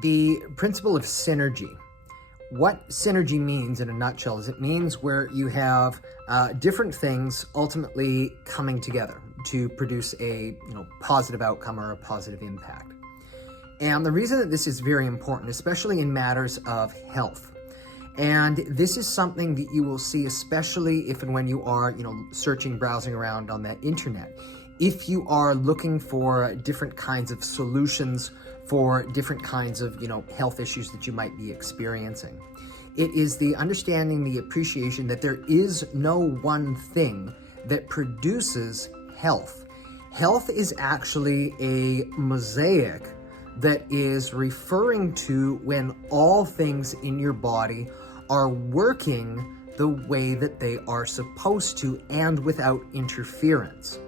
The principle of synergy. What synergy means in a nutshell is it means where you have different things ultimately coming together to produce a positive outcome or a positive impact. And the reason that this is very important, especially in matters of health, and this is something that you will see especially if and when you are searching, browsing around on the internet. If you are looking for different kinds of solutions for different kinds of health issues that you might be experiencing, it is the understanding, the appreciation that there is no one thing that produces health. Health is actually a mosaic that is referring to when all things in your body are working the way that they are supposed to and without interference.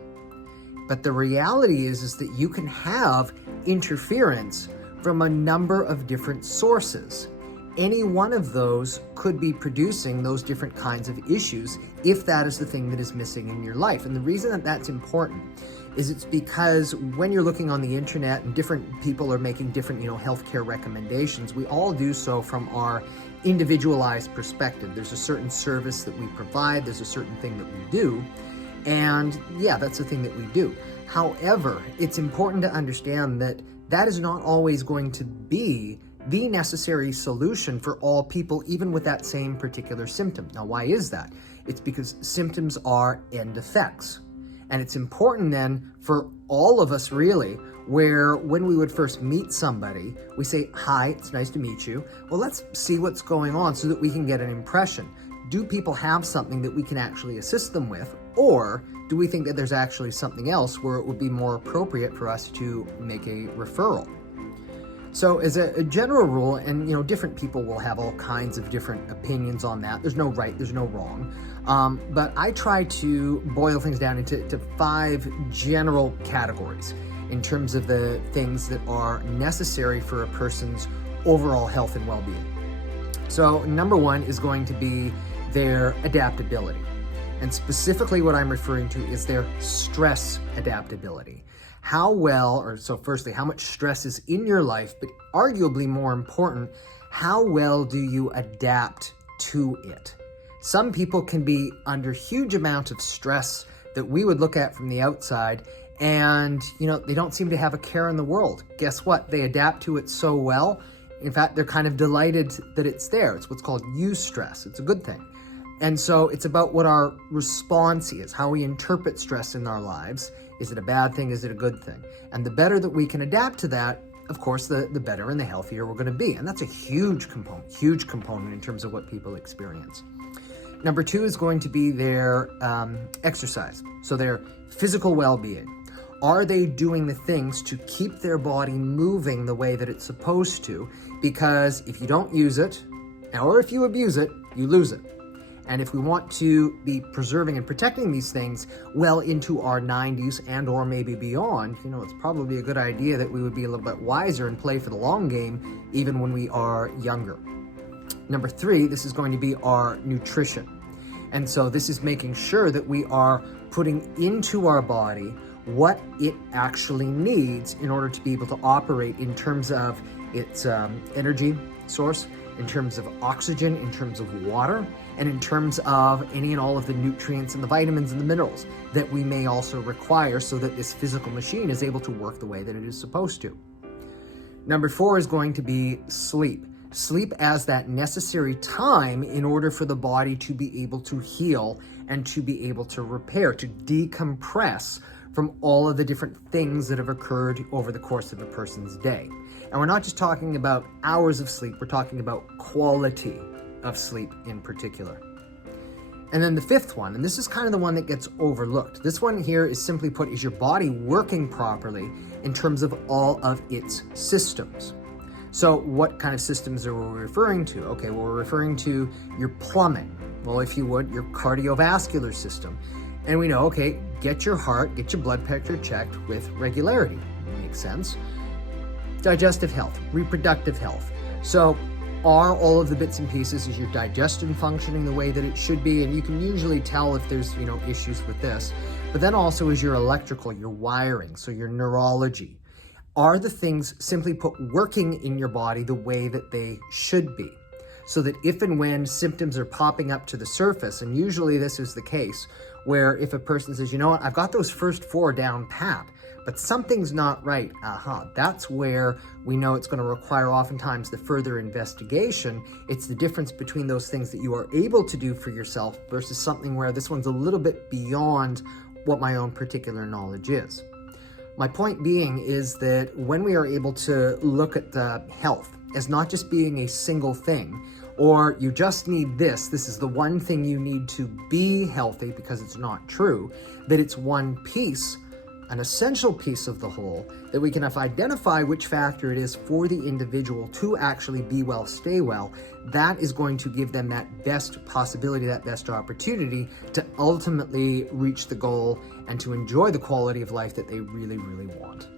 But the reality is that you can have interference from a number of different sources. Any one of those could be producing those different kinds of issues if that is the thing that is missing in your life. And the reason that that's important is it's because when you're looking on the internet and different people are making different healthcare recommendations, we all do so from our individualized perspective. There's a certain service that we provide, there's a certain thing that we do, and yeah, that's the thing that we do. However, it's important to understand that that is not always going to be the necessary solution for all people, even with that same particular symptom. Now, why is that? It's because symptoms are end effects. And it's important then for all of us really, where when we would first meet somebody, we say, "Hi, it's nice to meet you. Well, let's see what's going on so that we can get an impression. Do people have something that we can actually assist them with? Or do we think that there's actually something else where it would be more appropriate for us to make a referral?" So as a general rule, and different people will have all kinds of different opinions on that. There's no right, there's no wrong. But I try to boil things down into 5 general categories in terms of the things that are necessary for a person's overall health and well-being. So number 1 is going to be their adaptability. And specifically what I'm referring to is their stress adaptability. Firstly, how much stress is in your life, but arguably more important, how well do you adapt to it? Some people can be under huge amounts of stress that we would look at from the outside, and they don't seem to have a care in the world. Guess what? They adapt to it so well. In fact, they're kind of delighted that it's there. It's what's called eustress. It's a good thing. And so it's about what our response is, how we interpret stress in our lives. Is it a bad thing? Is it a good thing? And the better that we can adapt to that, of course, the better and the healthier we're going to be. And that's a huge component in terms of what people experience. Number 2 is going to be their exercise. So their physical well-being. Are they doing the things to keep their body moving the way that it's supposed to? Because if you don't use it, or if you abuse it, you lose it. And if we want to be preserving and protecting these things well into our 90s and or maybe beyond, it's probably a good idea that we would be a little bit wiser and play for the long game even when we are younger. Number 3, this is going to be our nutrition. And so this is making sure that we are putting into our body what it actually needs in order to be able to operate in terms of its energy source, in terms of oxygen, in terms of water, and in terms of any and all of the nutrients and the vitamins and the minerals that we may also require so that this physical machine is able to work the way that it is supposed to. Number 4 is going to be sleep. Sleep as that necessary time in order for the body to be able to heal and to be able to repair, to decompress from all of the different things that have occurred over the course of a person's day. And we're not just talking about hours of sleep, we're talking about quality of sleep in particular. And then the 5th one, and this is kind of the one that gets overlooked. This one here is simply put, is your body working properly in terms of all of its systems? So what kind of systems are we referring to? Okay, well, we're referring to your plumbing. Well, if you would, your cardiovascular system. And we know, okay, get your heart, get your blood pressure checked with regularity. Makes sense. Digestive health, reproductive health. So are all of the bits and pieces, is your digestion functioning the way that it should be? And you can usually tell if there's, issues with this. But then also is your electrical, your wiring, so your neurology. are the things, simply put, working in your body the way that they should be. So that if and when symptoms are popping up to the surface, and usually this is the case, where if a person says, you know what, I've got those first 4 down pat, but something's not right, that's where we know it's going to require oftentimes the further investigation. It's the difference between those things that you are able to do for yourself versus something where this one's a little bit beyond what my own particular knowledge is. My point being is that when we are able to look at health as not just being a single thing, or you just need this is the one thing you need to be healthy, because it's not true, that it's one piece, an essential piece of the whole, that we can identify which factor it is for the individual to actually be well, stay well. That is going to give them that best possibility, that best opportunity to ultimately reach the goal and to enjoy the quality of life that they really, really want.